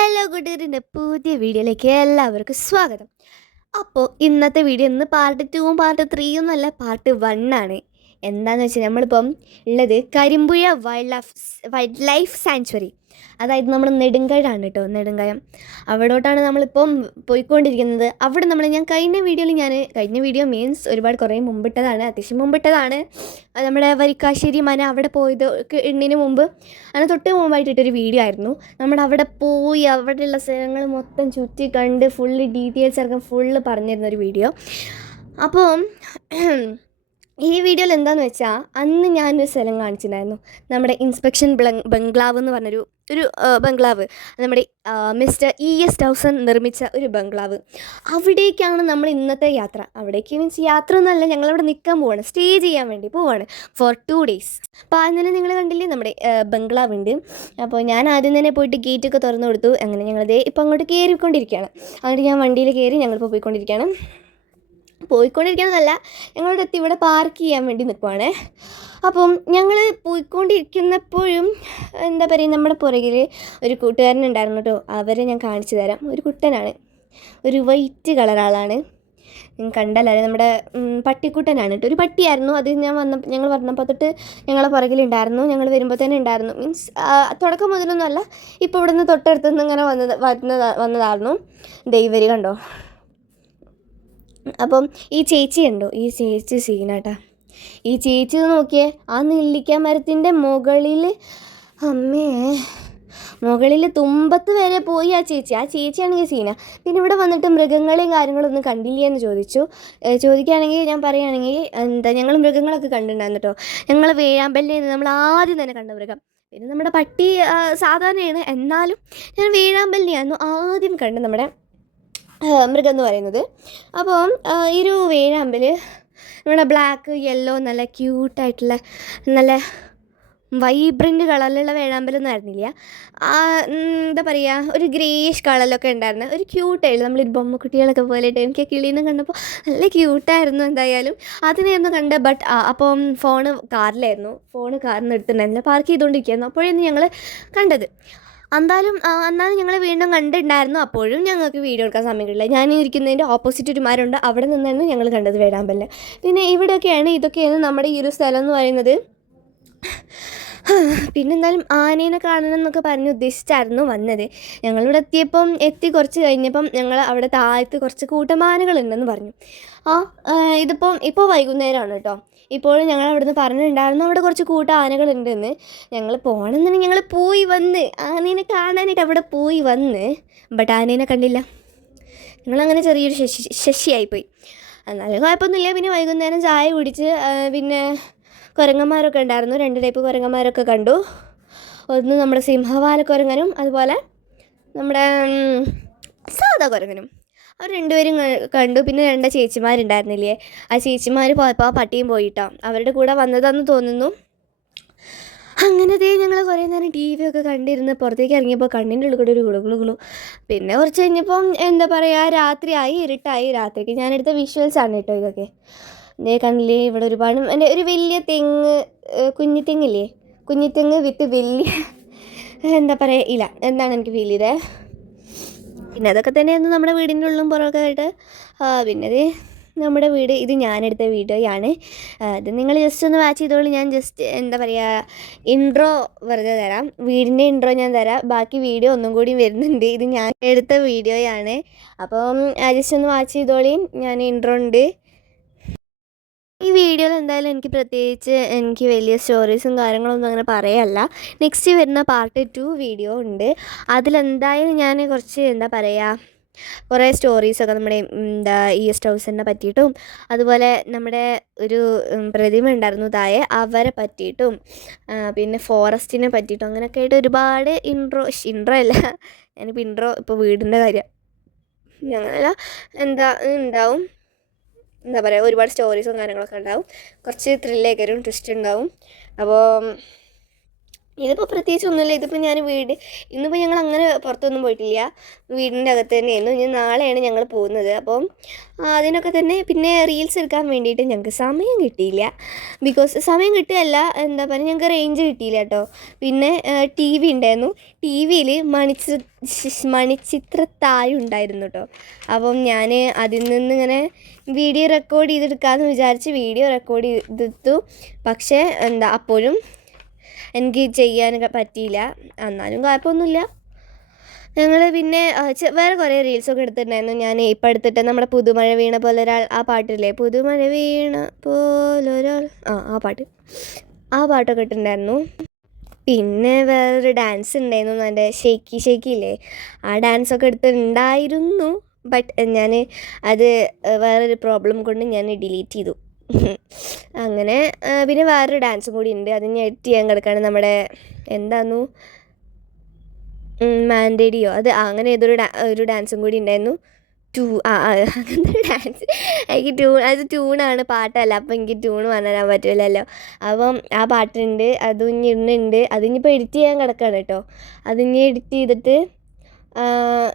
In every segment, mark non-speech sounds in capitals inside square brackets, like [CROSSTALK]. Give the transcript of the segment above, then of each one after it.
Hello ഗുഡീറിന്റെ പുതിയ വീഡിയോയിലേക്ക് എല്ലാവർക്കും സ്വാഗതം. അപ്പോൾ ഇന്നത്തെ വീഡിയോ ഇന്ന് പാർട്ട് ടൂവും പാർട്ട് ത്രീയും അല്ല പാർട്ട് വൺ ആണ്. എന്താണെന്ന് വെച്ചാൽ നമ്മളിപ്പം ഉള്ളത് Karimpuzha wild life wild life sanctuary അതായത് നമ്മൾ നെടുങ്കഴാണ് കേട്ടോ നെടുങ്കയം. അവിടോട്ടാണ് നമ്മളിപ്പം പോയിക്കൊണ്ടിരിക്കുന്നത്. അവിടെ നമ്മൾ ഞാൻ കഴിഞ്ഞ വീഡിയോയിൽ ഞാൻ കഴിഞ്ഞ വീഡിയോ മീൻസ് ഒരുപാട് കുറേ മുമ്പിട്ടതാണ് അത്യാവശ്യം മുമ്പിട്ടതാണ്. നമ്മുടെ വരിക്കാശ്ശേരി മന അവിടെ പോയത് എണ്ണിന് മുമ്പ്. അങ്ങനെ തൊട്ട് മുമ്പായിട്ടിട്ടൊരു വീഡിയോ ആയിരുന്നു. നമ്മൾ അവിടെ പോയി അവിടെയുള്ള സ്ഥലങ്ങൾ മൊത്തം ചുറ്റി കണ്ട് ഫുള്ള് ഡീറ്റെയിൽസ് അടക്കം ഫുള്ള് പറഞ്ഞിരുന്ന ഒരു വീഡിയോ. അപ്പോൾ ഈ വീഡിയോയിൽ എന്താണെന്ന് വെച്ചാൽ അന്ന് ഞാനൊരു സ്ഥലം കാണിച്ചിട്ടുണ്ടായിരുന്നു. നമ്മുടെ ഇൻസ്പെക്ഷൻ ബംഗ്ലാവ് എന്ന് പറഞ്ഞൊരു ഒരു ബംഗ്ലാവ്. നമ്മുടെ മിസ്റ്റർ ഇ എസ് ടൗസൺ നിർമ്മിച്ച ഒരു ബംഗ്ലാവ്. അവിടേക്കാണ് നമ്മൾ ഇന്നത്തെ യാത്ര. അവിടേക്ക് മീൻസ് യാത്ര ഒന്നല്ല ഞങ്ങളവിടെ നിൽക്കാൻ പോവാണ്. സ്റ്റേ ചെയ്യാൻ വേണ്ടി പോവാണ്. ഫോർ ടു ഡേയ്സ് അപ്പോൾ ആദ്യം തന്നെ നിങ്ങൾ കണ്ടില്ലേ നമ്മുടെ ബംഗ്ലാവ് ഉണ്ട് അപ്പോൾ ഞാൻ ആദ്യം തന്നെ പോയിട്ട് ഗേറ്റൊക്കെ തുറന്നു കൊടുത്തു. അങ്ങനെ ഞങ്ങളത് ഇപ്പോൾ അങ്ങോട്ട് കയറിക്കൊണ്ടിരിക്കുകയാണ് അങ്ങോട്ട് ഞാൻ വണ്ടിയിൽ കയറി ഞങ്ങളിപ്പോൾ പോയിക്കൊണ്ടിരിക്കുകയാണ്. പോയിക്കൊണ്ടിരിക്കുന്നതല്ല ഞങ്ങളുടെ അടുത്ത് ഇവിടെ പാർക്ക് ചെയ്യാൻ വേണ്ടി നിൽക്കുവാണ്. അപ്പം ഞങ്ങൾ പോയിക്കൊണ്ടിരിക്കുന്നപ്പോഴും എന്താ പറയുക നമ്മുടെ പുറകിൽ ഒരു കൂട്ടുകാരനുണ്ടായിരുന്നു കേട്ടോ. അവരെ ഞാൻ കാണിച്ചു തരാം. ഒരു കുട്ടനാണ്. ഒരു വൈറ്റ് കളർ ആളാണ്. കണ്ടല്ലേ? നമ്മുടെ പട്ടിക്കുട്ടനാണ് കേട്ടോ. ഒരു പട്ടിയായിരുന്നു. അത് ഞാൻ വന്ന ഞങ്ങൾ വന്നപ്പോൾ തൊട്ട് ഞങ്ങളെ പുറകിലുണ്ടായിരുന്നു. ഞങ്ങൾ വരുമ്പോൾ തന്നെ ഉണ്ടായിരുന്നു. മീൻസ് തുടക്കം മുതലൊന്നും അല്ല ഇപ്പോൾ ഇവിടുന്ന് തൊട്ടടുത്തുനിന്ന് തൊട്ടടുത്ത് നിന്ന് ഇങ്ങനെ വന്നത് വന്നതാ വന്നതായിരുന്നു. ദൈവരി കണ്ടോ? അപ്പം ഈ ചേച്ചി ഉണ്ടോ ഈ ചേച്ചി സീനാട്ടാ ഈ ചേച്ചി നോക്കിയേ. ആ നെല്ലിക്ക മരത്തിന്റെ മുകളിൽ അമ്മേ. മുകളിൽ തുമ്പത്ത് വരെ പോയി ആ ചേച്ചി. ആ ചേച്ചിയാണെങ്കിൽ സീന പിന്നെ ഇവിടെ വന്നിട്ട് മൃഗങ്ങളെയും കാര്യങ്ങളൊന്നും കണ്ടില്ലേ എന്ന് ചോദിച്ചു. ചോദിക്കുകയാണെങ്കിൽ ഞാൻ പറയുകയാണെങ്കിൽ എന്താ ഞങ്ങൾ മൃഗങ്ങളൊക്കെ കണ്ടിട്ടുണ്ടായിരുന്നു കേട്ടോ. ഞങ്ങൾ വേഴാമ്പലിൽ നമ്മൾ ആദ്യം തന്നെ കണ്ട മൃഗം. പിന്നെ നമ്മുടെ പട്ടി സാധാരണയാണ്. എന്നാലും ഞാൻ വേഴാമ്പലിനെയായിരുന്നു ആദ്യം കണ്ട് നമ്മുടെ മൃഗം എന്ന് പറയുന്നത്. അപ്പോൾ ഈ ഒരു വേഴാമ്പൽ നമ്മുടെ ബ്ലാക്ക് യെല്ലോ നല്ല ക്യൂട്ടായിട്ടുള്ള നല്ല വൈബ്രന്റ് കളറിലുള്ള വേഴാമ്പലൊന്നും ആയിരുന്നില്ല. എന്താ പറയുക ഒരു ഗ്രേഷ് കളറിലൊക്കെ ഉണ്ടായിരുന്നു. ഒരു ക്യൂട്ടായിരുന്നു നമ്മൾ ബൊമ്മക്കുട്ടികളൊക്കെ പോലെ എനിക്ക് കിളീനെ കണ്ടപ്പോൾ നല്ല ക്യൂട്ടായിരുന്നു എന്തായാലും. അതിനെയൊന്നും കണ്ട് ബട്ട് അപ്പം ഫോണ് കാറിലായിരുന്നു ഫോണ് കാറിൽ നിന്ന് എടുത്തിട്ടുണ്ടായിരുന്നില്ല. പാർക്ക് ചെയ്തുകൊണ്ടിരിക്കുകയായിരുന്നു അപ്പോഴായിരുന്നു ഞങ്ങൾ കണ്ടത്. എന്തായാലും എന്നാലും ഞങ്ങൾ വീണ്ടും കണ്ടിട്ടുണ്ടായിരുന്നു. അപ്പോഴും ഞങ്ങൾക്ക് വീഡിയോ എടുക്കാൻ സമയം കിട്ടില്ല ഞാൻ ഇരിക്കുന്നതിന്റെ ഓപ്പോസിറ്റ് ഒരു മരമുണ്ട് അവിടെ നിന്നായിരുന്നു ഞങ്ങൾ കണ്ടത് വേഴാമ്പലിൽ പിന്നെ ഇവിടെയൊക്കെയാണ് ഇതൊക്കെയാണ് നമ്മുടെ ഈ ഒരു സ്ഥലം എന്ന് പറയുന്നത്. [SIGHS] പിന്നെ എന്തായാലും ആനേനെ കാണണം എന്നൊക്കെ പറഞ്ഞ് ഉദ്ദേശിച്ചായിരുന്നു വന്നത്. ഞങ്ങളിവിടെ എത്തിയപ്പം എത്തി കുറച്ച് കഴിഞ്ഞപ്പം ഞങ്ങൾ അവിടെ താഴത്ത് കുറച്ച് കൂട്ടമാനകളുണ്ടെന്ന് പറഞ്ഞു. ആ, ഇതിപ്പം ഇപ്പോൾ വൈകുന്നേരമാണ് കേട്ടോ. ഇപ്പോഴും ഞങ്ങൾ അവിടുന്ന് പറഞ്ഞിട്ടുണ്ടായിരുന്നു. അവിടെ കുറച്ച് കൂട്ട ആനകളുണ്ടെന്ന് ഞങ്ങൾ പോകണമെന്നുണ്ടെങ്കിൽ ഞങ്ങൾ പോയി വന്ന്. ആനേനെ കാണാനായിട്ട് അവിടെ പോയി വന്ന്. ബട്ട് ആനേനെ കണ്ടില്ല. ഞങ്ങളങ്ങനെ ചെറിയൊരു ശശി ശശിയായിപ്പോയി. എന്നാലും കുഴപ്പമൊന്നുമില്ല. പിന്നെ വൈകുന്നേരം ചായ കുടിച്ച് പിന്നെ കുരങ്ങന്മാരൊക്കെ ഉണ്ടായിരുന്നു. രണ്ട് ടൈപ്പ് കുരങ്ങന്മാരൊക്കെ കണ്ടു. ഒന്ന് നമ്മുടെ സിംഹവാല കുരങ്ങനും അതുപോലെ നമ്മുടെ സാധാ കുരങ്ങനും. അവർ രണ്ടുപേരും കണ്ടു. പിന്നെ രണ്ട് ചേച്ചിമാരുണ്ടായിരുന്നില്ലേ? ആ ചേച്ചിമാർ പോയപ്പോൾ ആ പട്ടിയും പോയിട്ടോ. അവരുടെ കൂടെ വന്നതാന്ന് തോന്നുന്നു. അങ്ങനെ ദേ ഞങ്ങൾ കുറേ നേരം ടി വി ഒക്കെ കണ്ടിരുന്ന് പുറത്തേക്ക് ഇറങ്ങിയപ്പോൾ കണ്ണിന്റെ ഉള്ളിൽ കൂടെ ഒരു ഗുളു ഗുളു പിന്നെ കുറച്ച് കഴിഞ്ഞപ്പം എന്താ പറയുക രാത്രിയായി ഇരുട്ടായി. രാത്രിക്ക് ഞാനെടുത്ത വിഷ്വൽസാണ് കേട്ടോ ഇതൊക്കെ. ദേ കണ്ടില്ലേ ഇവിടെ ഒരുപാട് എന്റെ ഒരു വലിയ തെങ്ങ് കുഞ്ഞിത്തെങ്ങില്ലേ കുഞ്ഞിത്തെങ്ങ് വിത്ത് വലിയ എന്താ പറയുക ഇല. എന്താണ് എനിക്ക് ഫീൽ ചെയ്തത് പിന്നെ അതൊക്കെ തന്നെയായിരുന്നു നമ്മുടെ വീടിന്റെ ഉള്ളും പുറമൊക്കെ ആയിട്ട് പിന്നെ നമ്മുടെ വീട് ഇത് ഞാനെടുത്ത വീഡിയോയാണ്. ഇത് നിങ്ങൾ ജസ്റ്റ് ഒന്ന് വാച്ച് ചെയ്തോളൂ. ഞാൻ ജസ്റ്റ് എന്താ പറയുക ഇൻട്രോ വെറുതെ തരാം. വീടിന്റെ ഇൻട്രോ ഞാൻ തരാം. ബാക്കി വീഡിയോ ഒന്നും കൂടി വരുന്നുണ്ട്. ഇത് ഞാൻ എടുത്ത വീഡിയോയാണ്. അപ്പം ജസ്റ്റ് ഒന്ന് വാച്ച് ചെയ്തോളീം ഞാൻ ഇൻട്രോ ഉണ്ട്. ഈ വീഡിയോയിൽ എന്തായാലും എനിക്ക് പ്രത്യേകിച്ച് എനിക്ക് വലിയ സ്റ്റോറീസും കാര്യങ്ങളൊന്നും അങ്ങനെ പറയല്ല. നെക്സ്റ്റ് വരുന്ന പാർട്ട് ടു വീഡിയോ ഉണ്ട്. അതിലെന്തായാലും ഞാൻ കുറച്ച് എന്താ പറയുക കുറേ സ്റ്റോറീസൊക്കെ നമ്മുടെ എന്താ ഈ എസ്റ്റ് ഹൗസിനെ പറ്റിയിട്ടും അതുപോലെ നമ്മുടെ ഒരു പ്രതിമ ഉണ്ടായിരുന്നു തായെ അവരെ പറ്റിയിട്ടും പിന്നെ ഫോറസ്റ്റിനെ പറ്റിയിട്ടും അങ്ങനെയൊക്കെ ആയിട്ട് ഒരുപാട് ഇൻട്രോ ഇൻട്രോ അല്ല ഞാനിപ്പോൾ ഇൻട്രോ ഇപ്പോൾ വീടിന്റെ കാര്യം. ഞങ്ങളല്ല എന്താ ഉണ്ടാവും എന്താ പറയുക ഒരുപാട് സ്റ്റോറീസും കാര്യങ്ങളൊക്കെ ഉണ്ടാവും. കുറച്ച് ത്രില്ലേക്കരും ട്വിസ്റ്റ് ഉണ്ടാവും. അപ്പോൾ ഇതിപ്പോൾ പ്രത്യേകിച്ച് ഒന്നുമില്ല. ഇതിപ്പോൾ ഞാൻ വീട് ഇന്നിപ്പോൾ ഞങ്ങൾ അങ്ങനെ പുറത്തൊന്നും പോയിട്ടില്ല. വീടിന്റെ അകത്ത് തന്നെയായിരുന്നു. ഇനി നാളെയാണ് ഞങ്ങൾ പോകുന്നത്. അപ്പം അതിനൊക്കെ തന്നെ പിന്നെ റീൽസ് എടുക്കാൻ വേണ്ടിയിട്ട് ഞങ്ങൾക്ക് സമയം കിട്ടിയില്ല. ബിക്കോസ് സമയം കിട്ടുകയല്ല എന്താ പറയുക ഞങ്ങൾക്ക് റേഞ്ച് കിട്ടിയില്ല കേട്ടോ. പിന്നെ ടി വി ഉണ്ടായിരുന്നു. ടി വിയിൽ മണിച്ചി മണിച്ചിത്രത്താഴ് ഉണ്ടായിരുന്നു കേട്ടോ. അപ്പം ഞാൻ അതിൽ നിന്ന് ഇങ്ങനെ വീഡിയോ റെക്കോർഡ് ചെയ്തെടുക്കാമെന്ന് വിചാരിച്ച് വീഡിയോ റെക്കോർഡ് ചെയ്തെടുത്തു. പക്ഷേ എന്താ അപ്പോഴും എനിക്ക് ചെയ്യാനൊക്കെ പറ്റിയില്ല. എന്നാലും കുഴപ്പമൊന്നുമില്ല. ഞങ്ങൾ പിന്നെ വേറെ കുറേ റീൽസൊക്കെ എടുത്തിട്ടുണ്ടായിരുന്നു. ഞാൻ ഇപ്പം എടുത്തിട്ട് നമ്മുടെ പുതുമഴ വീണ പോലെ ഒരാൾ ആ പാട്ടില്ലേ? പുതുമഴ വീണ പോലൊരാൾ ആ ആ പാട്ട്. ആ പാട്ടൊക്കെ ഇട്ടിട്ടുണ്ടായിരുന്നു. പിന്നെ വേറൊരു ഡാൻസ് ഉണ്ടായിരുന്നു. എന്റെ ഷേക്കി ഷേക്കി ഇല്ലേ? ആ ഡാൻസൊക്കെ എടുത്തിട്ടുണ്ടായിരുന്നു. ബട്ട് ഞാൻ അത് വേറൊരു പ്രോബ്ലം കൊണ്ട് ഞാൻ ഡിലീറ്റ് ചെയ്തു. അങ്ങനെ പിന്നെ വേറൊരു ഡാൻസും കൂടി ഉണ്ട്. അത് ഞാൻ എഡിറ്റ് ചെയ്യാൻ കിടക്കാണ് നമ്മുടെ എന്താന്നു? മാൻഡേഡിയോ. അത് അങ്ങനെ ഏതൊരു ഒരു ഡാൻസും കൂടി ഉണ്ടായിരുന്നു. ട്യൂ ആ അങ്ങനത്തെ ഡാൻസ് എനിക്ക് ട്യൂൺ അത് ട്യൂണാണ് പാട്ടല്ല. അപ്പം എനിക്ക് ട്യൂൺ പറഞ്ഞുതരാൻ പറ്റില്ലല്ലോ അപ്പം ആ പാട്ടുണ്ട്. അതും ഇനി ഇടുന്നുണ്ട് എഡിറ്റ് ചെയ്യാൻ കിടക്കാണ് കേട്ടോ. അത് ഇനി എഡിറ്റ് ചെയ്തിട്ട്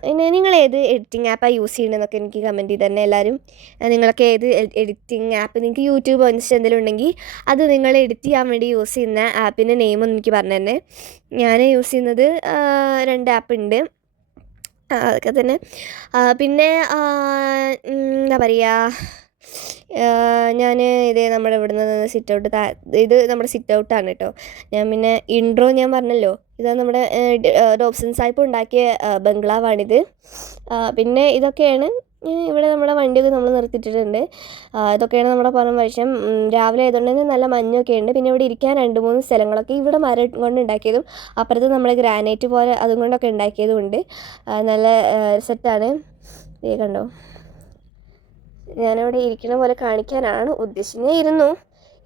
പിന്നെ നിങ്ങൾ ഏത് എഡിറ്റിംഗ് ആപ്പാണ് യൂസ് ചെയ്യണമെന്നൊക്കെ എനിക്ക് കമന്റ് ചെയ്ത് തന്നെ എല്ലാവരും നിങ്ങൾക്ക് ഏത് എഡിറ്റിംഗ് ആപ്പ് നിങ്ങൾക്ക് യൂട്യൂബ് ഇൻസ്റ്റ എന്തെങ്കിലും ഉണ്ടെങ്കിൽ അത് നിങ്ങൾ എഡിറ്റ് ചെയ്യാൻ വേണ്ടി യൂസ് ചെയ്യുന്ന ആപ്പിന്റെ നെയിം ഒന്ന് എനിക്ക് പറഞ്ഞു തന്നെ ഞാൻ യൂസ് ചെയ്യുന്നത് രണ്ട് ആപ്പ് ഉണ്ട് അതൊക്കെ തന്നെ. പിന്നെ എന്താ പറയുക ഞാൻ ഇതേ നമ്മുടെ ഇവിടെ നിന്ന് സിറ്റ് ഔട്ട് ഇത് നമ്മുടെ സിറ്റ് ഔട്ടാണ് കേട്ടോ ഞാൻ പിന്നെ ഇൻട്രോ ഞാൻ പറഞ്ഞല്ലോ. ഇത് നമ്മുടെ ഡോബ്സൺ സാഹിബ് ഉണ്ടാക്കിയ ബംഗ്ലാവാണിത്. പിന്നെ ഇതൊക്കെയാണ് ഇവിടെ നമ്മുടെ വണ്ടിയൊക്കെ നമ്മൾ നിർത്തിയിട്ടിട്ടുണ്ട്. ഇതൊക്കെയാണ് നമ്മുടെ പറഞ്ഞ വശം. രാവിലെ ആയതുകൊണ്ട് തന്നെ നല്ല മഞ്ഞൊക്കെ ഉണ്ട്. പിന്നെ ഇവിടെ ഇരിക്കാൻ രണ്ട് മൂന്ന് സ്ഥലങ്ങളൊക്കെ ഇവിടെ മരം കൊണ്ട് ഉണ്ടാക്കിയതും അപ്പുറത്ത് നമ്മുടെ ഗ്രാനൈറ്റ് പോലെ അതും കൊണ്ടൊക്കെ ഉണ്ടാക്കിയതും ഉണ്ട്. നല്ല സെറ്റാണ് ദേ കണ്ടോ? ഞാനവിടെ ഇരിക്കുന്ന പോലെ കാണിക്കാനാണ് ഉദ്ദേശിച്ചത്. ഇരുന്നു.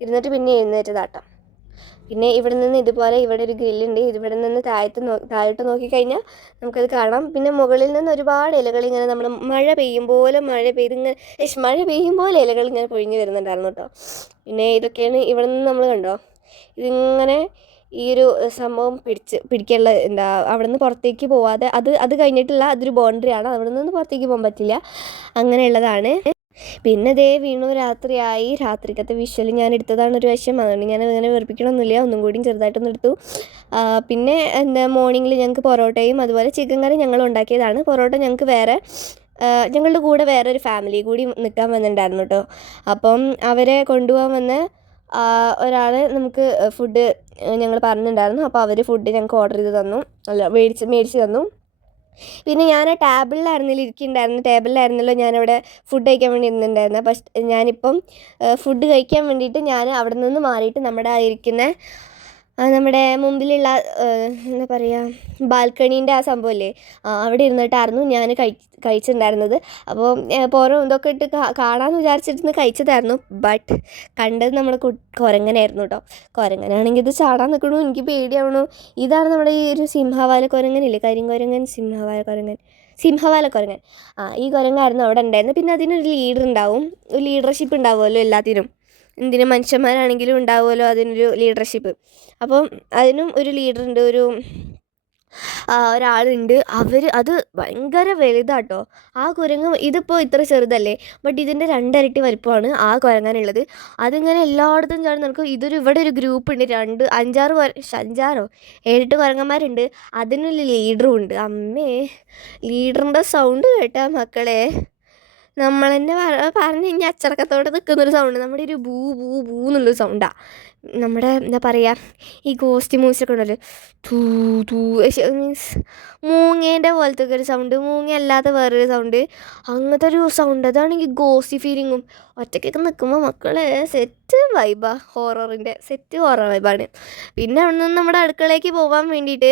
ഇരുന്നിട്ട് പിന്നെ എഴുന്നേറ്റതാട്ടം. പിന്നെ ഇവിടെ നിന്ന് ഇതുപോലെ ഇവിടെ ഒരു ഗ്രില്ലുണ്ട്. ഇവിടെ നിന്ന് താഴത്ത് നോ താഴോട്ട് നോക്കിക്കഴിഞ്ഞാൽ നമുക്കത് കാണാം. പിന്നെ മുകളിൽ നിന്ന് ഒരുപാട് ഇലകൾ ഇങ്ങനെ നമ്മൾ മഴ പെയ്യും പോലെ മഴ പെയ്ത് ഇങ്ങനെ മഴ പെയ്യും പോലെ ഇലകൾ ഇങ്ങനെ പൊഴിഞ്ഞ് വരുന്നുണ്ടായിരുന്നു കേട്ടോ. പിന്നെ ഇതൊക്കെയാണ് ഇവിടെ നിന്ന് നമ്മൾ കണ്ടോ? ഇതിങ്ങനെ ഈ ഒരു സംഭവം പിടിച്ച് പിടിക്കാനുള്ള എന്താ അവിടെ നിന്ന് പുറത്തേക്ക് പോവാതെ അത് അത് കഴിഞ്ഞിട്ടുള്ള അതൊരു ബൗണ്ടറിയാണ്. അവിടെ നിന്ന് പുറത്തേക്ക് പോകാൻ പറ്റില്ല. അങ്ങനെയുള്ളതാണ്. പിന്നെ ദേ വീണു രാത്രിയായി. രാത്രിക്കത്തെ വിഷ്വൽ ഞാൻ എടുത്തതാണ് ഒരു വശം അതുകൊണ്ട് ഞാൻ അങ്ങനെ വെറുപ്പിക്കണമൊന്നുമില്ല. ഒന്നും കൂടിയും ചെറുതായിട്ടൊന്ന് എടുത്തു. പിന്നെ എന്താ മോർണിംഗിൽ ഞങ്ങൾക്ക് പൊറോട്ടയും അതുപോലെ ചിക്കൻ കറി ഞങ്ങൾ ഉണ്ടാക്കിയതാണ്. പൊറോട്ട ഞങ്ങൾക്ക് വേറെ ഞങ്ങളുടെ കൂടെ വേറെ ഒരു ഫാമിലി കൂടി നിൽക്കാൻ വന്നിട്ടുണ്ടായിരുന്നു കേട്ടോ. അപ്പം അവരെ കൊണ്ടുപോകാൻ വന്ന ഒരാൾ നമുക്ക് ഫുഡ് ഞങ്ങൾ പറഞ്ഞിട്ടുണ്ടായിരുന്നു. അപ്പോൾ അവർ ഫുഡ് ഞങ്ങൾക്ക് ഓർഡർ ചെയ്ത് തന്നു. അല്ല മേടിച്ച് മേടിച്ച് തന്നു. പിന്നെ ഞാൻ ആ ടേബിളിലായിരുന്നല്ലോ ഇരിക്കുന്നുണ്ടായിരുന്നു ടേബിളിലായിരുന്നല്ലോ ഞാനവിടെ ഫുഡ് കഴിക്കാൻ വേണ്ടി ഇരുന്നിട്ടുണ്ടായിരുന്നത്. പക്ഷേ ഞാനിപ്പം ഫുഡ് കഴിക്കാൻ വേണ്ടിയിട്ട് ഞാൻ അവിടെ നിന്ന് മാറിയിട്ട് നമ്മുടെ ആ ഇരിക്കുന്ന നമ്മുടെ മുമ്പിലുള്ള എന്താ പറയുക ബാൽക്കണീന്റെ ആ സംഭവമില്ലേ? അവിടെ ഇരുന്നിട്ടായിരുന്നു ഞാൻ കഴി കഴിച്ചിട്ടുണ്ടായിരുന്നത്. അപ്പോൾ പോരോ ഇതൊക്കെ ഇട്ട് കാണാമെന്ന് വിചാരിച്ചിരുന്ന് കഴിച്ചതായിരുന്നു. ബട്ട് കണ്ടത് നമ്മൾ കുരങ്ങനായിരുന്നു കേട്ടോ കുരങ്ങനാണെങ്കിൽ ഇത് ചാടാൻ നിൽക്കണു എനിക്ക് പേടിയാവണു. ഇതാണ് നമ്മുടെ ഈ ഒരു സിംഹവാല കുരങ്ങനില്ലേ? കരിങ്കുരങ്ങൻ സിംഹവാല കുരങ്ങൻ സിംഹവാല കുരങ്ങൻ. ആ ഈ കുരങ്ങായിരുന്നു അവിടെ ഉണ്ടായിരുന്നത്. പിന്നെ അതിനൊരു ലീഡർ ഉണ്ടാവും. ഒരു ലീഡർഷിപ്പ് ഉണ്ടാവുമല്ലോ എല്ലാത്തിനും. എന്തിനും മനുഷ്യന്മാരാണെങ്കിലും ഉണ്ടാവുമല്ലോ അതിനൊരു ലീഡർഷിപ്പ് അപ്പം അതിനും ഒരു ലീഡർ ഉണ്ട് ഒരു ഒരാളുണ്ട്. അവർ അത് ഭയങ്കര വലുതാട്ടോ. ആ കുരങ്ങ് ഇതിപ്പോൾ ഇത്ര ചെറുതല്ലേ? ബട്ട് ഇതിന്റെ രണ്ടരട്ടി വലിപ്പമാണ് ആ കുരങ്ങാനുള്ളത്. അതിങ്ങനെ എല്ലായിടത്തും ചാടി നടക്കും. ഇതൊരു ഇവിടെ ഒരു ഗ്രൂപ്പ് ഉണ്ട്. രണ്ട് അഞ്ചാറ് അഞ്ചാറോ? ഏഴെട്ട് കുരങ്ങന്മാരുണ്ട്. അതിനൊരു ലീഡറും ഉണ്ട്. അമ്മേ ലീഡറിന്റെ സൗണ്ട് കേട്ടാ മക്കളെ. നമ്മൾ പറഞ്ഞു കഴിഞ്ഞാൽ അച്ചടക്കത്തോടെ നിൽക്കുന്നൊരു സൗണ്ട് നമ്മുടെ ഒരു ബൂ ബൂ ബൂ എന്നുള്ളൊരു സൗണ്ടാണ് നമ്മുടെ എന്താ പറയുക ഈ ഗോസ്റ്റ് മൂവീസൊക്കെ ഉണ്ടല്ലോ. തൂ തൂ മീൻസ് മൂങ്ങേന്റെ പോലത്തെ ഒക്കെ ഒരു സൗണ്ട് മൂങ്ങ വേറൊരു സൗണ്ട് അങ്ങനത്തെ ഒരു സൗണ്ട് അതാണെങ്കിൽ ഗോസ്റ്റി ഫീലിങ്ങും ഒറ്റയ്ക്കൊക്കെ നിൽക്കുമ്പോൾ മക്കളെ സെറ്റ് വൈബാ ഹോററിന്റെ സെറ്റ് ഹോറർ വൈബാണ് പിന്നെ അവിടെ നിന്ന് നമ്മുടെ അടുക്കളയ്ക്ക് പോകാൻ വേണ്ടിയിട്ട്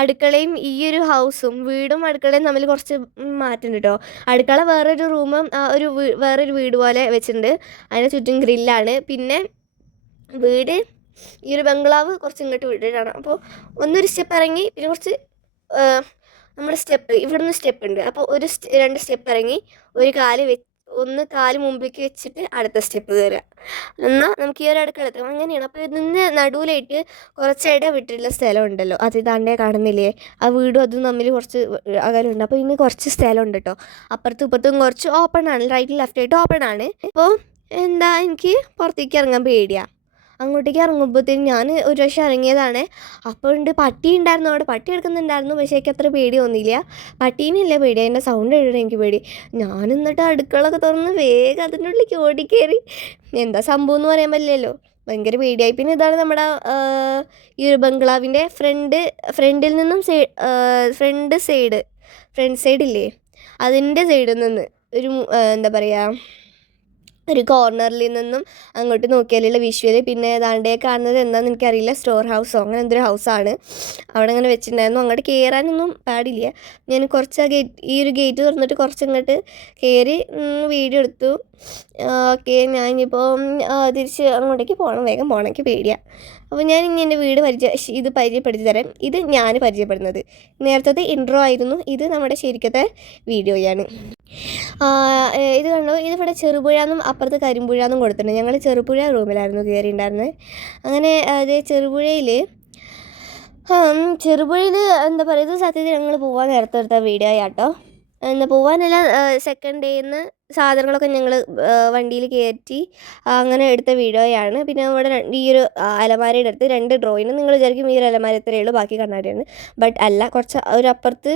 അടുക്കളയും ഈ ഒരു ഹൗസും വീടും അടുക്കളയും തമ്മിൽ കുറച്ച് മാറ്റം കേട്ടോ അടുക്കള വേറൊരു റൂമും ഒരു വേറൊരു വീട് പോലെ വെച്ചിട്ടുണ്ട്. അതിന് ചുറ്റും ഗ്രില്ലാണ്. പിന്നെ വീട് ഈ ഒരു ബംഗ്ലാവ് കുറച്ച് ഇങ്ങോട്ട് വിട്ടിട്ടാണ് അപ്പോൾ ഒന്നൊരു സ്റ്റെപ്പ് ഇറങ്ങി പിന്നെ കുറച്ച് നമ്മുടെ സ്റ്റെപ്പ് ഇവിടെ നിന്ന് സ്റ്റെപ്പ് ഉണ്ട്. അപ്പോൾ ഒരു രണ്ട് സ്റ്റെപ്പ് ഇറങ്ങി ഒരു കാൽ വെച്ച് ഒന്ന് കാൽ മുമ്പിലേക്ക് വെച്ചിട്ട് അടുത്ത സ്റ്റെപ്പ് കയറുക. എന്നാൽ നമുക്ക് ഈ ഒരു അടുക്കള എത്താം. അങ്ങനെയാണ്. അപ്പോൾ ഇതിന് നടുവിലായിട്ട് കുറച്ച് ഇട വിട്ടിട്ടുള്ള സ്ഥലം ഉണ്ടല്ലോ അത് ഇതാണ്ടേ കാണുന്നില്ലേ? ആ വീടും അതും തമ്മിൽ കുറച്ച് അകലുണ്ട് അപ്പോൾ ഇനി കുറച്ച് സ്ഥലം ഉണ്ട് കേട്ടോ. അപ്പുറത്തും ഇപ്പുറത്തും കുറച്ച് ഓപ്പൺ ആണ്. റൈറ്റ് ലെഫ്റ്റ് ആയിട്ട് ഓപ്പൺ ആണ്. അപ്പോൾ എന്താ എനിക്ക് പുറത്തേക്ക് ഇറങ്ങാൻ പേടിയാണ് അങ്ങോട്ടേക്ക് ഇറങ്ങുമ്പോഴത്തേനും ഞാൻ ഒരു പ്രാവശ്യം ഇറങ്ങിയതാണ്. അപ്പോൾ ഉണ്ട് പട്ടി ഉണ്ടായിരുന്നു. അവിടെ പട്ടി എടുക്കുന്നുണ്ടായിരുന്നു പക്ഷേ എനിക്ക് അത്ര പേടി തോന്നിയില്ല. പട്ടീനല്ല പേടി? അതിന്റെ സൗണ്ട് കേട്ടിട്ട് എനിക്ക് പേടി. ഞാൻ എന്നിട്ട് അടുക്കളൊക്കെ തുറന്ന് വേഗം അതിന്റെ ഉള്ളിലേക്ക് ഓടിക്കേറി. എന്താ സംഭവം എന്ന് പറയാൻ പറ്റില്ലല്ലോ. ഭയങ്കര പേടിയായി. പിന്നെ ഇതാണ് നമ്മുടെ ഈ ഒരു ബംഗ്ലാവിന്റെ ഫ്രണ്ട് ഫ്രണ്ടിൽ നിന്നും സൈ ഫ്രണ്ട് സൈഡ് ഫ്രണ്ട് സൈഡില്ലേ അതിന്റെ സൈഡിൽ നിന്ന് ഒരു എന്താ പറയുക ഒരു കോർണറിൽ നിന്നും അങ്ങോട്ട് നോക്കിയാലുള്ള വിഷ്വൽ പിന്നെ ഏതാണ്ടേ കാണുന്നത് എന്താണെന്ന് എനിക്കറിയില്ല. സ്റ്റോർ ഹൗസോ അങ്ങനെ എന്തൊരു ഹൗസാണ് അവിടെ അങ്ങനെ വെച്ചിട്ടുണ്ടായിരുന്നു. അങ്ങോട്ട് കയറാനൊന്നും പാടില്ല. ഞാൻ കുറച്ച് ആ ഗേറ്റ് ഈ ഒരു ഗേറ്റ് തുറന്നിട്ട് കുറച്ച് അങ്ങോട്ട് കയറി വീഡിയോ എടുത്തു. ഓക്കെ ഞാനിപ്പോൾ തിരിച്ച് അങ്ങോട്ടേക്ക് പോകണം. വേഗം പോകണം എനിക്ക് അപ്പോൾ ഞാൻ ഇനി എന്റെ വീട് പരിചയ ഇത് പരിചയപ്പെടുത്തി തരാം. ഇത് ഞാൻ പരിചയപ്പെടുന്നത്. നേരത്തെ ഇൻട്രോ ആയിരുന്നു. ഇത് നമ്മുടെ ശരിക്കത്തെ വീഡിയോയാണ്. ഇത് കണ്ടു? ഇതിവിടെ ചെറുപുഴ എന്നും അപ്പുറത്ത് കരിമ്പുഴ എന്നും കൊടുത്തിട്ടുണ്ട്. ഞങ്ങൾ ചെറുപുഴ റൂമിലായിരുന്നു കയറിയിട്ടുണ്ടായിരുന്നത് അങ്ങനെ അത് ചെറുപുഴയിൽ ചെറുപുഴയിൽ എന്താ പറയുക സത്യത്തിൽ ഞങ്ങൾ പോകാൻ നേരത്തെ എടുത്ത വീഡിയോ ആട്ടോ എന്താ പോവാനല്ല സെക്കൻഡ് ഡേന്ന് സാധനങ്ങളൊക്കെ ഞങ്ങൾ വണ്ടിയിൽ കയറ്റി അങ്ങനെ എടുത്ത വീഡിയോയാണ്. പിന്നെ അവിടെ രണ്ട് ഈ ഒരു അലമാരയുടെ അടുത്ത് രണ്ട് ഡ്രോയിങ് നിങ്ങൾ വിചാരിക്കും ഈ ഒരു അലമാര ഇത്രയേ ഉള്ളൂ ബാക്കി കണ്ണാടിയാണ്. ബട്ട് അല്ല കുറച്ച് ഒരു അപ്പുറത്ത്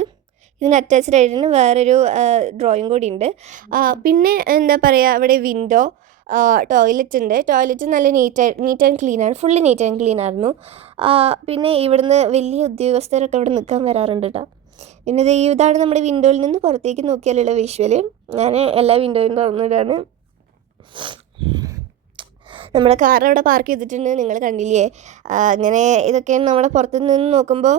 ഇതിന് അറ്റാച്ച്ഡ് ആയിട്ട് വേറൊരു ഡ്രോയിങ് കൂടി ഉണ്ട്. പിന്നെ എന്താ പറയുക ഇവിടെ വിൻഡോ ടോയ്ലറ്റ് ഉണ്ട്. ടോയ്ലറ്റ് നല്ല നീറ്റ് നീറ്റ് ആൻഡ് ക്ലീൻ ആണ്. ഫുള്ളി നീറ്റ് ആൻഡ് ക്ലീൻ ആയിരുന്നു. പിന്നെ ഇവിടുന്ന് വലിയ ഉദ്യോഗസ്ഥരൊക്കെ ഇവിടെ നിൽക്കാൻ വരാറുണ്ട് കേട്ടോ പിന്നെ ഇതാണ് നമ്മുടെ വിൻഡോയിൽ നിന്ന് പുറത്തേക്ക് നോക്കിയാലുള്ള വിഷ്വൽ ഞാൻ എല്ലാ വിൻഡോയും തുറന്നിടാണ് നമ്മുടെ കാർ അവിടെ പാർക്ക് ചെയ്തിട്ടുണ്ട്. നിങ്ങൾ കണ്ടില്ലേ? അങ്ങനെ ഇതൊക്കെയാണ് നമ്മുടെ പുറത്തു നിന്ന് നോക്കുമ്പോൾ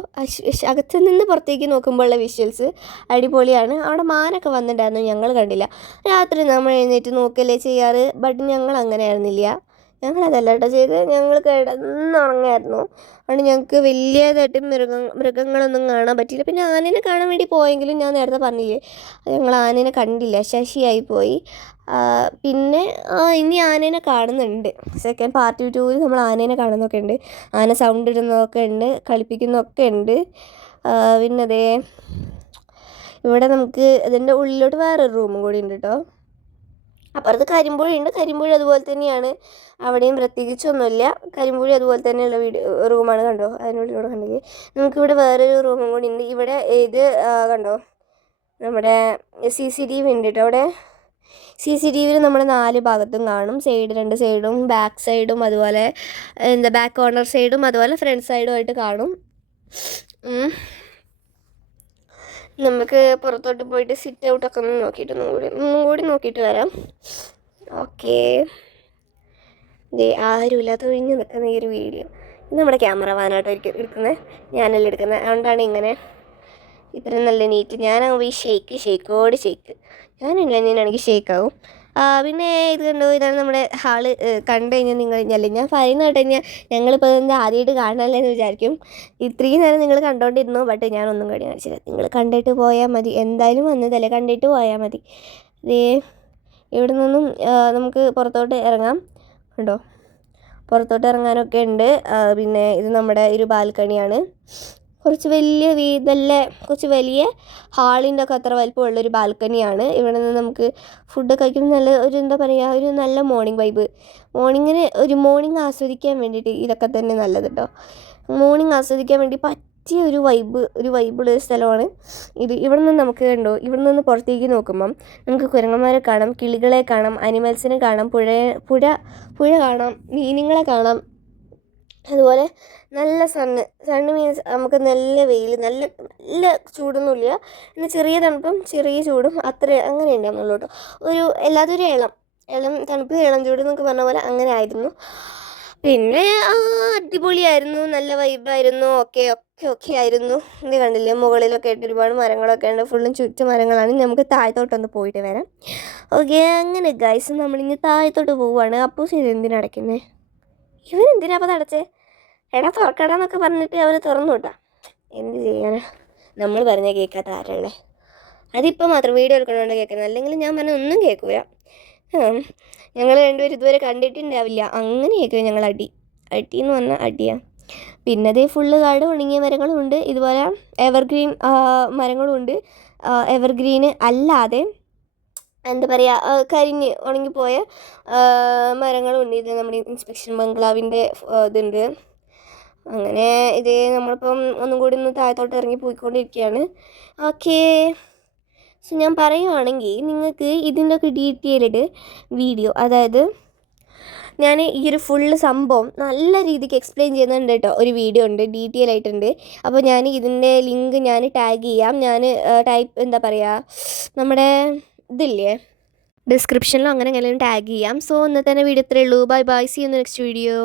അകത്ത് നിന്ന് പുറത്തേക്ക് നോക്കുമ്പോൾ ഉള്ള വിഷ്വൽസ് അടിപൊളിയാണ്. അവിടെ മാനൊക്കെ വന്നിട്ടുണ്ടായിരുന്നു. ഞങ്ങൾ കണ്ടില്ല. രാത്രി നമ്മൾ എഴുന്നേറ്റ് നോക്കല്ലേ ചെയ്യാറ്? ബട്ട് ഞങ്ങൾ അങ്ങനെ ആയിരുന്നില്ല ഞങ്ങൾ അതല്ല കേട്ടോ ചെയ്ത് ഞങ്ങൾ കിടന്നുറങ്ങായിരുന്നു. അതുകൊണ്ട് ഞങ്ങൾക്ക് വലിയതായിട്ട് മൃഗ മൃഗങ്ങളൊന്നും കാണാൻ പറ്റിയില്ല. പിന്നെ ആനേനെ കാണാൻ വേണ്ടി പോയെങ്കിലും ഞാൻ നേരത്തെ പറഞ്ഞില്ലേ ഞങ്ങൾ ആനേനെ കണ്ടില്ല. ശശിയായി പോയി. പിന്നെ ഇനി ആനേനെ കാണുന്നുണ്ട്. സെക്കൻഡ് പാർട്ട് ടൂവിൽ നമ്മൾ ആനേനെ കാണുന്നൊക്കെ ഉണ്ട്. ആന സൗണ്ട് ഇടുന്നതൊക്കെ ഉണ്ട് കളിപ്പിക്കുന്നതൊക്കെ ഉണ്ട്. പിന്നെ അതേ ഇവിടെ നമുക്ക് ഇതിന്റെ ഉള്ളിലോട്ട് വേറൊരു റൂമും കൂടി ഉണ്ട് കേട്ടോ അപ്പുറത്ത് കരിമ്പുഴയുണ്ട് കരിമ്പുഴ അതുപോലെ തന്നെയാണ്. അവിടെയും പ്രത്യേകിച്ചൊന്നുമില്ല. കരിമ്പുഴ അതുപോലെ തന്നെയുള്ള വീട് റൂമാണ് കണ്ടോ? അതിനുള്ളിലൂടെ കണ്ടില്ലേ? നമുക്കിവിടെ വേറൊരു റൂമും കൂടി ഉണ്ട്. ഇവിടെ ഇത് കണ്ടോ? നമ്മുടെ സി സി ടി വി ഉണ്ട് കേട്ടോ അവിടെ. സി സി ടി വിയിൽ നമ്മൾ നാല് ഭാഗത്തും കാണും. സൈഡ് രണ്ട് സൈഡും ബാക്ക് സൈഡും അതുപോലെ എന്താ ബാക്ക് കോർണർ സൈഡും അതുപോലെ ഫ്രണ്ട് സൈഡും ആയിട്ട് കാണും. നമുക്ക് പുറത്തോട്ട് പോയിട്ട് സിറ്റ് ഔട്ടൊക്കെ ഒന്ന് നോക്കിയിട്ട് ഒന്നും കൂടി ഒന്നും കൂടി നോക്കിയിട്ട് വരാം. ഓക്കേ ദേ ആരുമില്ലാത്ത ഒഴിഞ്ഞ് നിൽക്കുന്ന ഈ ഒരു വീഡിയോ ഇത് നമ്മുടെ ക്യാമറ വാനാട്ടോ എടുക്കുന്നത് ഞാനല്ല എടുക്കുന്നത് അതുകൊണ്ടാണ് ഇങ്ങനെ ഇത്രയും നല്ല നീറ്റ് ഞാനാകുമ്പോൾ ഈ ഷെയ്ക്ക് ഷെയ്ക്കോട് ഷെയ്ക്ക് ഞാനില്ല ഞാനാണെങ്കിൽ ഷെയ്ക്കാവും പിന്നെ ഇത് കണ്ടോ? ഇതാണ് നമ്മുടെ ഹാൾ. കണ്ടു കഴിഞ്ഞാൽ നിങ്ങൾ കഴിഞ്ഞാൽ ഞാൻ പറയുന്ന കേട്ട് കഴിഞ്ഞാൽ ഞങ്ങളിപ്പോൾ ഇതൊന്നും ആദ്യമായിട്ട് കാണാനല്ലേ എന്ന് വിചാരിക്കും. ഇത്രയും നേരം നിങ്ങൾ കണ്ടോണ്ടിരുന്നു ബട്ട് ഞാനൊന്നും കൂടി കാണിച്ചില്ല. നിങ്ങൾ കണ്ടിട്ട് പോയാൽ മതി. എന്തായാലും വന്നതല്ലേ? കണ്ടിട്ട് പോയാൽ മതി. ദേ ഇവിടെ നിന്നും നമുക്ക് പുറത്തോട്ട് ഇറങ്ങാം. കണ്ടോ? പുറത്തോട്ട് ഇറങ്ങാനൊക്കെ ഉണ്ട്. പിന്നെ ഇത് നമ്മുടെ ഒരു ബാൽക്കണിയാണ്. കുറച്ച് വലിയ വീ നല്ല കുറച്ച് വലിയ ഹാളിന്റെ ഒക്കെ അത്ര വലിപ്പമുള്ളൊരു ബാൽക്കണിയാണ്. ഇവിടെ നിന്ന് നമുക്ക് ഫുഡ് കഴിക്കുമ്പോൾ നല്ല ഒരു എന്താ പറയുക ഒരു നല്ല മോർണിംഗ് വൈബ് മോർണിങ്ങിന് ഒരു മോർണിംഗ് ആസ്വദിക്കാൻ വേണ്ടിയിട്ട് ഇതൊക്കെ തന്നെ നല്ലത് കേട്ടോ മോർണിംഗ് ആസ്വദിക്കാൻ വേണ്ടി പറ്റിയ ഒരു വൈബ് ഒരു വൈബുള്ള ഒരു സ്ഥലമാണ് ഇത്. ഇവിടെ നിന്ന് നമുക്ക് കണ്ടോ ഇവിടെ നിന്ന് പുറത്തേക്ക് നോക്കുമ്പം നമുക്ക് കുരങ്ങന്മാരെ കാണാം കിളികളെ കാണാം അനിമൽസിനെ കാണാം പുഴ പുഴ പുഴ കാണാം മീനുകളെ കാണാം അതുപോലെ നല്ല സണ്ണ്. സണ്ണ് മീൻസ് നമുക്ക് നല്ല വെയിൽ നല്ല നല്ല ചൂടൊന്നുമില്ല. എന്നാൽ ചെറിയ തണുപ്പും ചെറിയ ചൂടും അത്ര അങ്ങനെ ഉണ്ടായിരുന്നുള്ളൂ കേട്ടോ. ഒരു എല്ലാതൊരു ഇളം ഇളം തണുപ്പ് ഇളം ചൂട് എന്നൊക്കെ പറഞ്ഞ പോലെ അങ്ങനെ ആയിരുന്നു. പിന്നെ അടിപൊളിയായിരുന്നു നല്ല വൈബായിരുന്നു ഓക്കെ ഒക്കെ ഒക്കെ ആയിരുന്നു. ഇത് കണ്ടില്ലേ മുകളിലൊക്കെ ആയിട്ട് ഒരുപാട് മരങ്ങളൊക്കെ ഉണ്ട്. ഫുള്ളും ചുറ്റും മരങ്ങളാണ്. നമുക്ക് താഴത്തോട്ടൊന്ന് പോയിട്ട് വരാം. ഓക്കെ അങ്ങനെ ഗൈസ് നമ്മളിനി താഴത്തോട്ട് പോവുകയാണ്. അപ്പോൾ ശരി എന്തിനാ അടയ്ക്കുന്നത് അപ്പം തടച്ചേ എടാ തുറക്കടാന്നൊക്കെ പറഞ്ഞിട്ട് അവർ തുറന്നു വിട്ടാ. എന്ത് ചെയ്യാനാ? നമ്മൾ പറഞ്ഞ കേൾക്കാത്ത ആരല്ലേ അതിപ്പോൾ മാത്രം വീഡിയോ എടുക്കണോണ്ട് കേൾക്കുന്നത് അല്ലെങ്കിൽ ഞാൻ പറഞ്ഞ ഒന്നും കേൾക്കൂല. ഞങ്ങൾ രണ്ടുപേരും ഇതുവരെ കണ്ടിട്ടുണ്ടാവില്ല. അങ്ങനെയൊക്കെ ഞങ്ങൾ അടി. അടി എന്ന് പറഞ്ഞാൽ അടിയാണ് പിന്നെ അതേ ഫുള്ള് കാട് ഉണങ്ങിയ മരങ്ങളും ഉണ്ട് ഇതുപോലെ എവർഗ്രീൻ മരങ്ങളും ഉണ്ട് എവർഗ്രീന് അല്ലാതെ എന്താ പറയുക കരിഞ്ഞ് ഉണങ്ങിപ്പോയ മരങ്ങളും ഉണ്ട് ഇത് നമ്മുടെ ഇൻസ്പെക്ഷൻ ബംഗ്ലാവിന്റെ ഇതുണ്ട്. അങ്ങനെ ഇത് നമ്മളിപ്പം ഒന്നും കൂടി ഒന്ന് താഴത്തോട്ട് ഇറങ്ങി പോയിക്കൊണ്ടിരിക്കുകയാണ്. ഓക്കേ. സോ ഞാൻ പറയുവാണെങ്കിൽ നിങ്ങൾക്ക് ഇതിന്റെയൊക്കെ ഡീറ്റെയിൽഡ് വീഡിയോ അതായത് ഞാൻ ഈ ഒരു ഫുള്ള് സംഭവം നല്ല രീതിക്ക് എക്സ്പ്ലെയിൻ ചെയ്യുന്നുണ്ട് കേട്ടോ. ഒരു വീഡിയോ ഉണ്ട് ഡീറ്റെയിൽ ആയിട്ടുണ്ട്. അപ്പോൾ ഞാൻ ഇതിന്റെ ലിങ്ക് ഞാൻ ടാഗ് ചെയ്യാം. ഞാൻ ടൈപ്പ് എന്താ പറയുക നമ്മുടെ ഇതില്ലേ? ഡിസ്ക്രിപ്ഷനിലും അങ്ങനെ എങ്ങനെയും ടാഗ് ചെയ്യാം. സോ ഇന്നത്തെ വീഡിയോ ഇത്രയേ ഉള്ളൂ. Bye bye see you next video